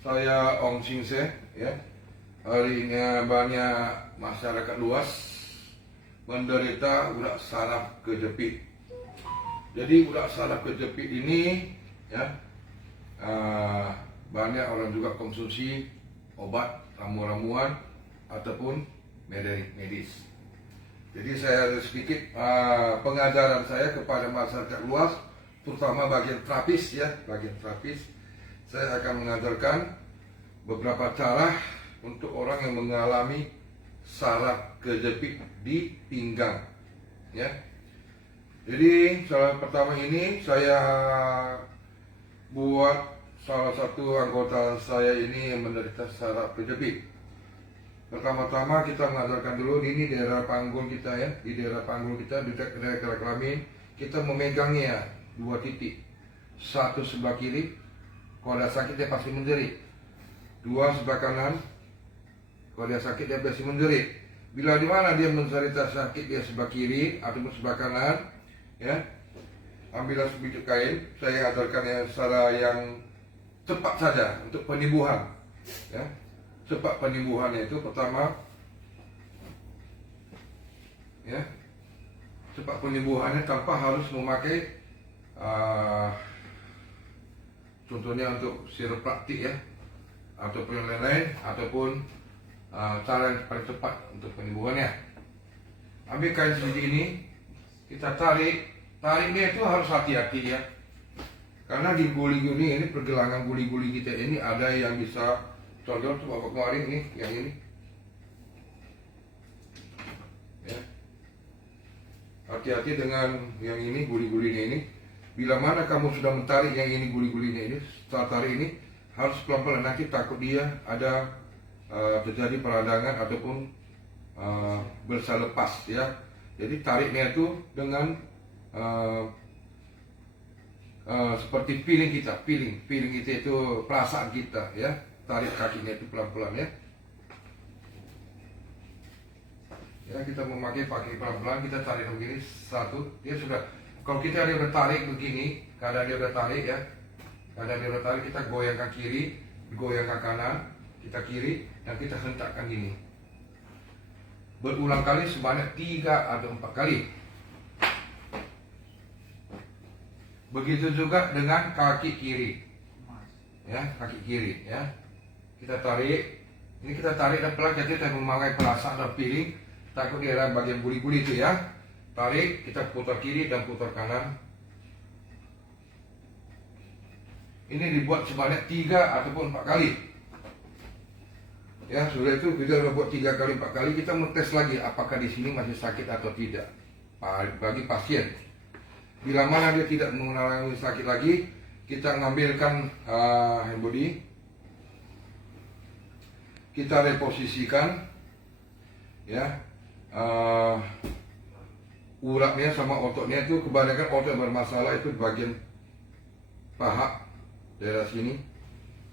Saya Ong Ching Se, ya. Hari ini banyak masyarakat luas menderita urat saraf kejepit. Jadi urat saraf kejepit ini, ya, banyak orang juga konsumsi obat, ramuan-ramuan ataupun medis. Jadi saya ada sedikit pengajaran saya kepada masyarakat luas, terutama bagian terapis, ya, bagian terapis. Saya akan mengajarkan beberapa cara untuk orang yang mengalami saraf kejepit di pinggang, ya. Jadi cara pertama ini saya buat salah satu anggota saya ini yang menderita saraf kejepit. Pertama-tama kita mengajarkan dulu ini daerah panggul kita, ya, di daerah panggul kita di daerah kelamin kita memegangnya dua titik, satu sebelah kiri. Kalau ada sakit dia pasti menjerit. Dua sebelah kanan. Kalau dia sakit dia pasti menjerit. Bila di mana dia menderita sakit dia sebelah kiri ataupun sebelah kanan, ya, ambillah sebiji kain. Saya ajarkan yang secara yang cepat saja untuk penyembuhan, ya. Cepat penyembuhannya itu pertama, ya, cepat penyembuhannya tanpa harus memakai contohnya untuk chiropractic, ya, ataupun yang lain-lain, ataupun cara yang paling cepat untuk penyembuhannya. Ambil kain seperti ini, kita tariknya itu harus hati-hati, ya, karena di guli-guli ini, pergelangan guli-guli kita ini ada yang bisa, contoh bapak kemarin ini, yang ini, ya, hati-hati dengan yang ini, guli-gulinya ini. Bila mana kamu sudah mentarik yang ini, guli-gulinya ini, setelah tarik ini harus pelan-pelan, nanti takut dia ada terjadi peradangan ataupun bisa lepas, ya. Jadi tariknya itu dengan seperti feeling kita itu perasaan kita, ya. Tarik kakinya itu pelan-pelan, ya. Ya, kita memakai pelan-pelan, kita tarik begini, satu, dia sudah. Kalau kita dia udah tarik begini, kadang dia udah tarik, ya, kadang dia udah tarik, kita goyangkan kiri, goyangkan kanan, kita kiri, dan kita hentakkan gini. Berulang kali sebanyak 3 atau 4 kali. Begitu juga dengan kaki kiri, ya, kaki kiri, ya. Kita tarik, ini kita tarik dan pelan, jadi kita memakai perasaan dan feeling. Takut di dalam bagian guli-guli itu, ya. Tarik, kita putar kiri dan putar kanan. Ini dibuat sebanyak 3 ataupun 4 kali. Ya, sudah itu kita sudah buat 3 kali 4 kali, kita mentes lagi apakah di sini masih sakit atau tidak. Bagi pasien, bila mana dia tidak mengalami sakit lagi, kita mengambilkan hand body, kita reposisikan, ya, uratnya sama ototnya itu kebanyakan otot yang bermasalah itu bagian paha, daerah sini,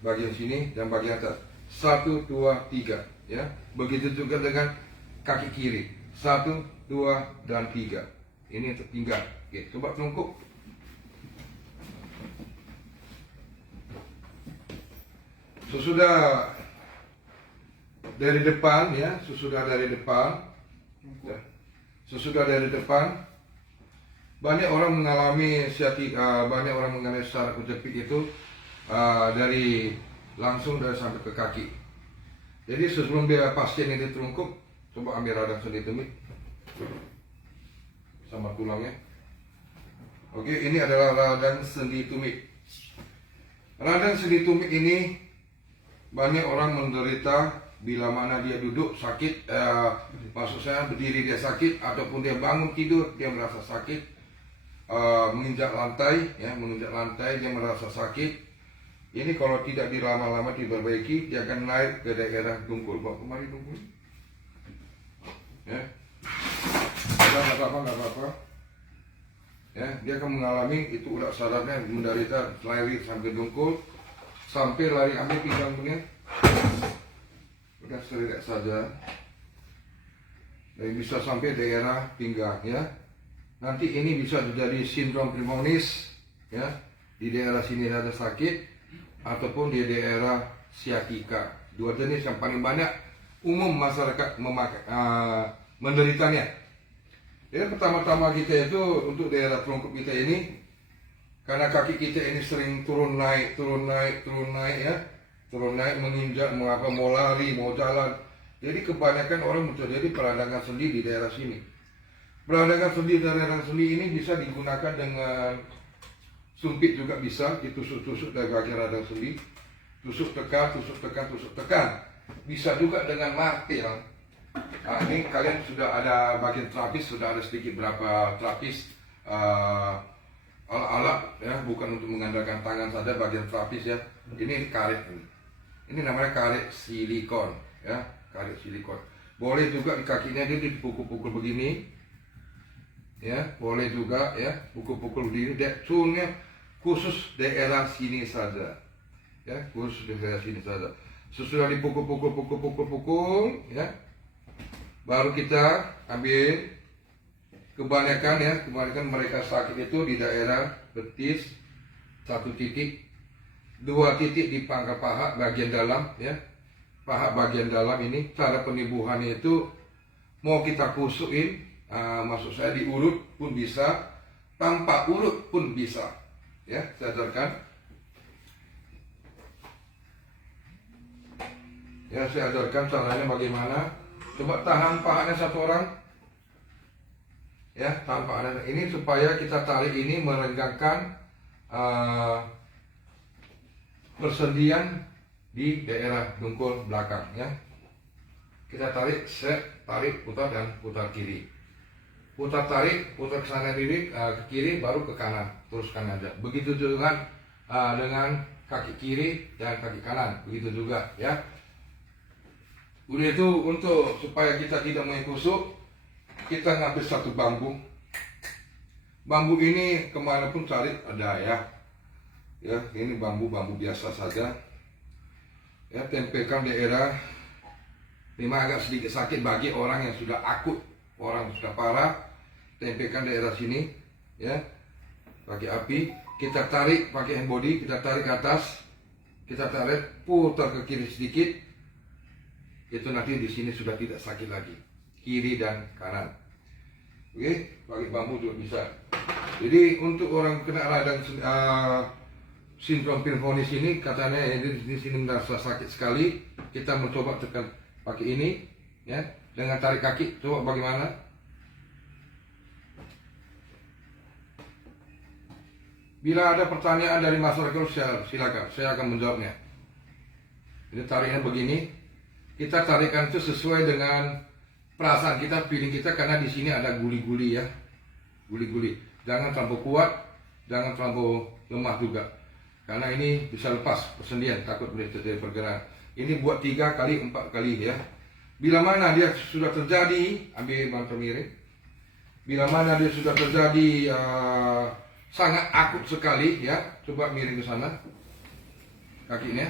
bagian sini dan bagian atas. 1, 2, 3, ya. Begitu juga dengan kaki kiri. 1, 2, dan 3. Ini untuk pinggang. Oke, coba telungkup. Sesudah dari depan, ya, sesudah dari depan, ya. Sesudah dari depan, banyak orang mengalami siatika, banyak orang mengalami saraf kejepit itu dari langsung dari sampai ke kaki. Jadi sebelum dia pasien ini terungkup, coba ambil radang sendi tumit sama tulangnya. Oke, ini adalah radang sendi tumit. Radang sendi tumit ini banyak orang menderita bila mana dia duduk sakit, maksud saya berdiri dia sakit, ataupun dia bangun tidur dia merasa sakit, menginjak lantai, ya, menginjak lantai dia merasa sakit. Ini kalau tidak dilama-lama diperbaiki, dia akan naik ke daerah dengkul. Bawa kemari dengkul, ya. Nggak apa-apa. Ya, dia akan mengalami itu urat sarafnya menderita lari sampai dengkul, sampai lari ambil pinggangnya. Udah serilek saja, dan bisa sampai daerah pinggang, ya. Nanti ini bisa terjadi sindrom pneumonis, ya. Di daerah sini ada sakit, ataupun di daerah sciatica. Dua jenis yang paling banyak umum masyarakat menderitanya. Jadi pertama-tama kita itu untuk daerah telungkup kita ini, karena kaki kita ini sering turun naik ya, turun naik menginjak, mau lari, mau jalan. Jadi kebanyakan orang terjadi peradangan sendi di daerah sini. Peradangan sendi di daerah sendi ini bisa digunakan dengan sumpit juga bisa, ditusuk-tusuk dari bagian radang sendi, tusuk tekan. Bisa juga dengan martil. Nah, ini kalian sudah ada bagian terapis, sudah ada sedikit berapa terapis alat-alat ya, bukan untuk mengandalkan tangan saja bagian terapis ya. Ini karet ini namanya karet silikon ya, karet silikon. Boleh juga di kakinya dia dipukul-pukul begini ya, boleh juga ya, pukul-pukul begini. Cuma khusus daerah sini saja ya, khusus daerah sini saja. Sesudah dipukul ya, baru kita ambil. Kebanyakan mereka sakit itu di daerah betis, 1 titik, 2 titik di pangkal paha bagian dalam ya. Paha bagian dalam ini cara penyembuhannya itu mau kita kusukin, maksud saya di urut pun bisa, tanpa urut pun bisa ya. Saya ajarkan ya, saya ajarkan caranya bagaimana. Coba tahan pahanya satu orang ya, tanpa ada ini, supaya kita tarik ini merenggangkan persendian di daerah dengkul belakang ya. Kita tarik, tarik, putar dan putar kiri, putar tarik, putar ke sana kiri, ke kiri, baru ke kanan, teruskan aja. Begitu juga dengan kaki kiri dan kaki kanan, begitu juga ya. Udah itu, untuk supaya kita tidak mengkusuk, kita ngambil satu bambu. Bambu ini kemanapun cari ada ya. Ya, ini bambu biasa saja. Ya, tempelkan daerah. Memang agak sedikit sakit bagi orang yang sudah akut, orang yang sudah parah. Tempelkan daerah sini, ya. Pakai api, kita tarik pakai hand body, kita tarik ke atas, kita tarik, putar ke kiri sedikit. Itu nanti di sini sudah tidak sakit lagi, kiri dan kanan. Oke, pakai bambu juga bisa. Jadi untuk orang kena radang sindrom Piriformis ini, katanya di sini merasa sakit sekali. Kita mencoba tekan pakai ini, ya, dengan tarik kaki. Coba bagaimana? Bila ada pertanyaan dari masyarakat, silakan, saya akan menjawabnya. Jadi tariknya begini. Kita tarikan itu sesuai dengan perasaan kita, feeling kita, karena di sini ada guli-guli ya, guli-guli. Jangan terlalu kuat, jangan terlalu lemah juga, karena ini bisa lepas persendian, takut boleh terjadi pergerakan. Ini buat 3 kali 4 kali ya. Bila mana dia sudah terjadi, ambil bantal miring. Bila mana dia sudah terjadi sangat akut sekali ya, coba miring ke sana kakinya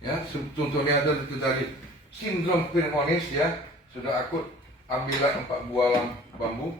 ya. Contohnya ada terjadi sindrom Piriformis ya, sudah akut, ambillah 4 buah bambu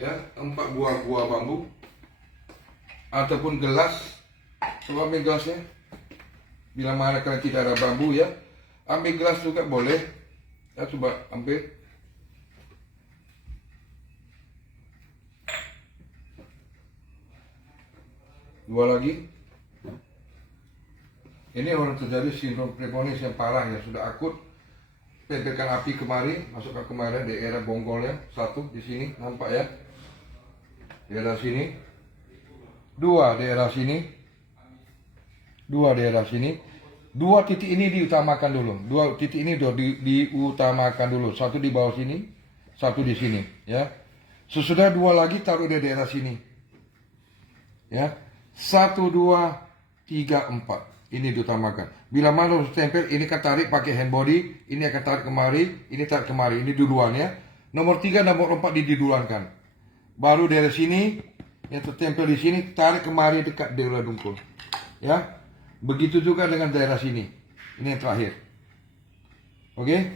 ya, 4 buah bambu ataupun gelas. Coba ambil gelasnya. Bila mana kalian tidak ada bambu ya, ambil gelas juga boleh ya. Coba ambil. Dua lagi. Ini orang terjadi sindrom Piriformis yang parah ya, sudah akut. Tempelkan api kemari, masukkan kemarin daerah bonggolnya, 1 di sini, nampak ya, daerah sini, 2 daerah sini, 2 daerah sini. 2 titik ini diutamakan dulu, 2 titik ini diutamakan dulu, 1 di bawah sini, 1 di sini ya. Sesudah 2 lagi taruh di daerah sini ya, 1, 2, 3, 4. Ini diutamakan. Bila mana harus tempel, ini akan tarik pakai hand body, ini akan tarik kemari, ini tarik kemari, ini duluan ya. Nomor 3, nomor 4 diduluankan. Baru dari sini, yang tertempel di sini, tarik kemari dekat daerah dengkul. Ya. Begitu juga dengan daerah sini. Ini yang terakhir. Oke?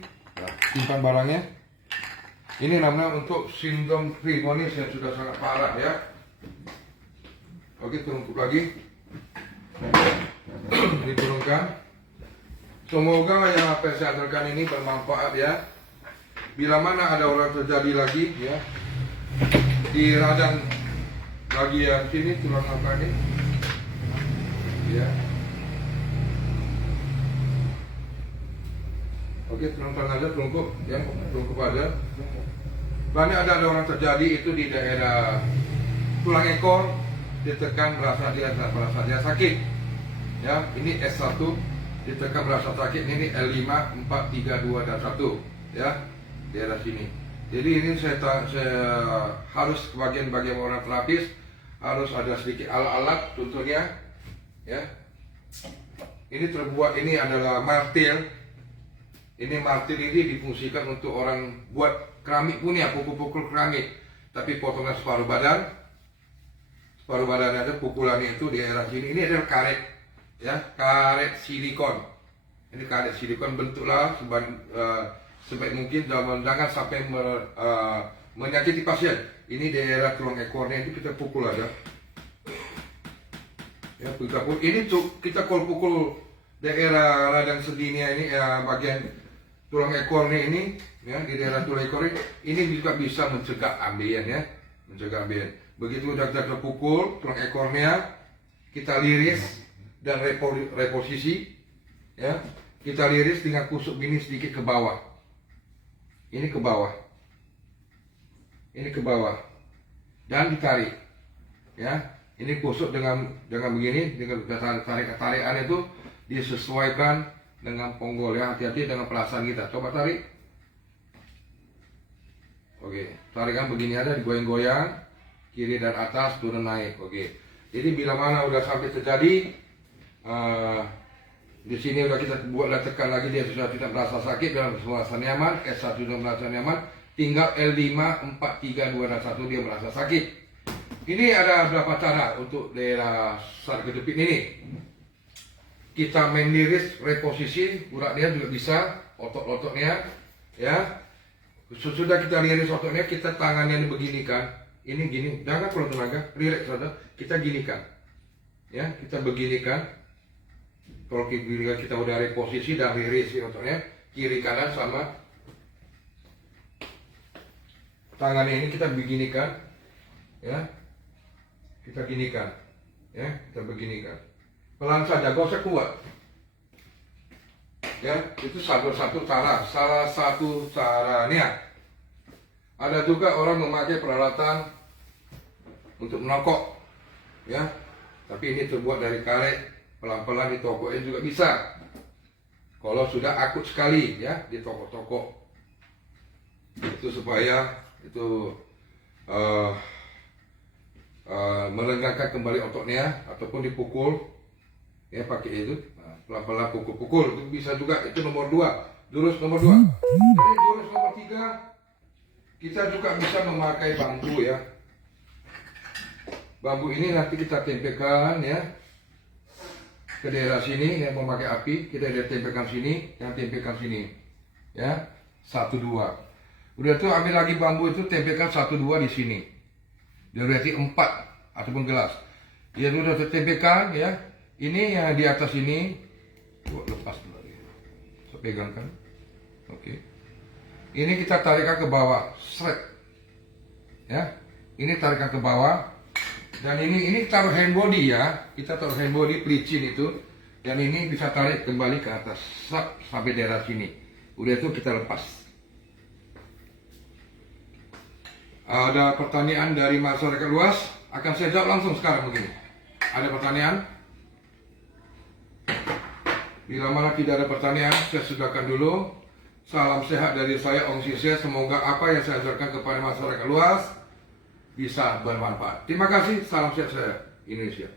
Simpan barangnya. Ini namanya untuk sindrom Piriformis yang sudah sangat parah ya. Oke, tunggu lagi. diturunkan. Semoga yang apa yang saya ajarkan ini bermanfaat ya. Bila mana ada orang terjadi lagi ya di radang bagian sini tulang apa ini ya. Oke, telungkup aja, telungkup ya, telungkup aja. Banyak ada orang terjadi itu di daerah tulang ekor, ditekan merasa dia sakit ya. Ini S1 ditekan merasa sakit, ini L5 4 3 2 dan 1 ya, daerah sini. Jadi ini saya harus bagian-bagian orang terapis harus ada sedikit alat-alat, contohnya ya. Ini terbuat, ini adalah martil. Ini martil ini difungsikan untuk orang buat keramik punya, pukul-pukul keramik, tapi potongan separuh badan aja, pukulannya itu di daerah sini. Ini adalah karet ya, karet silikon. Ini karet silikon, bentuklah sebaik mungkin, jangan sampai menyakiti pasien. Ini daerah tulang ekornya itu kita pukul aja ya, kita pukul. Ini kita pukul daerah radang sendinya ini bagian tulang ekornya ini ya, di daerah tulang ekor ini juga bisa mencegah ambeien ya, mencegah ambeien. Begitu udah kita pukul tulang ekornya, kita liris dan reposisi ya, kita liris dengan kusuk ini sedikit ke bawah, ini ke bawah, ini ke bawah, dan ditarik ya. Ini kusuk dengan begini, dengan tarikan itu disesuaikan dengan ponggol ya. Hati-hati dengan perasaan kita. Coba tarik. Oke, tarikan begini aja, digoyang-goyang kiri dan atas, turun naik. Oke. Jadi bila mana udah sampai terjadi di sini udah kita buatlah tekan lagi, dia sudah tidak merasa sakit dan merasa nyaman, S1 sudah merasa nyaman, tinggal L5 4 3 2 dan 1 dia merasa sakit. Ini ada beberapa cara untuk daerah sar kejepit ini. Kita main liris, reposisi, uratnya juga bisa, otot-ototnya ya. Sesudah kita liris ototnya, kita tangannya beginikan. Ini gini, jangan kalau tenaga, rileks saja. Kita ginikan ya, kita beginikan. Kalau kita udah reposisi dan liris ototnya, kiri kanan sama tangannya ini kita beginikan ya, kita ginikan ya, kita beginikan pelan saja, gak usah kuat ya. Itu salah satu caranya. Ada juga orang memakai peralatan untuk menokok ya, tapi ini terbuat dari karet, pelan-pelan ditokokin juga bisa kalau sudah akut sekali ya, ditokok-tokok itu supaya itu merenggangkan kembali ototnya, ataupun dipukul ya pakai itu pelan-pelan pukul-pukul. Itu bisa juga, itu nomor 2, jurus nomor 2. Jadi jurus nomor 3, kita juga bisa memakai bambu ya. Bambu ini nanti kita tempelkan ya ke daerah sini, yang memakai api kita tempelkan sini, yang tempelkan sini ya, 1 2. Udah itu ambil lagi bambu itu, tempelkan 1 2 di sini. Dia berarti 4 ataupun gelas. Dia sudah tertempelkan ya. Ini yang di atas ini, lepas dulu lagi. Saya pegangkan. Oke. Ini kita tarikan ke bawah, seret. Ya. Ini tarikan ke bawah. Dan ini taruh hand body ya. Kita taruh hand body pelicin itu. Dan ini bisa tarik kembali ke atas sampai daerah sini. Udah itu kita lepas. Ada pertanyaan dari masyarakat luas, akan saya jawab langsung sekarang begini. Ada pertanyaan? Bila mana tidak ada pertanyaan, saya sudahkan dulu. Salam sehat dari saya, Ong Sisya. Semoga apa yang saya ajarkan kepada masyarakat luas bisa bermanfaat. Terima kasih, salam sehat saya, Indonesia.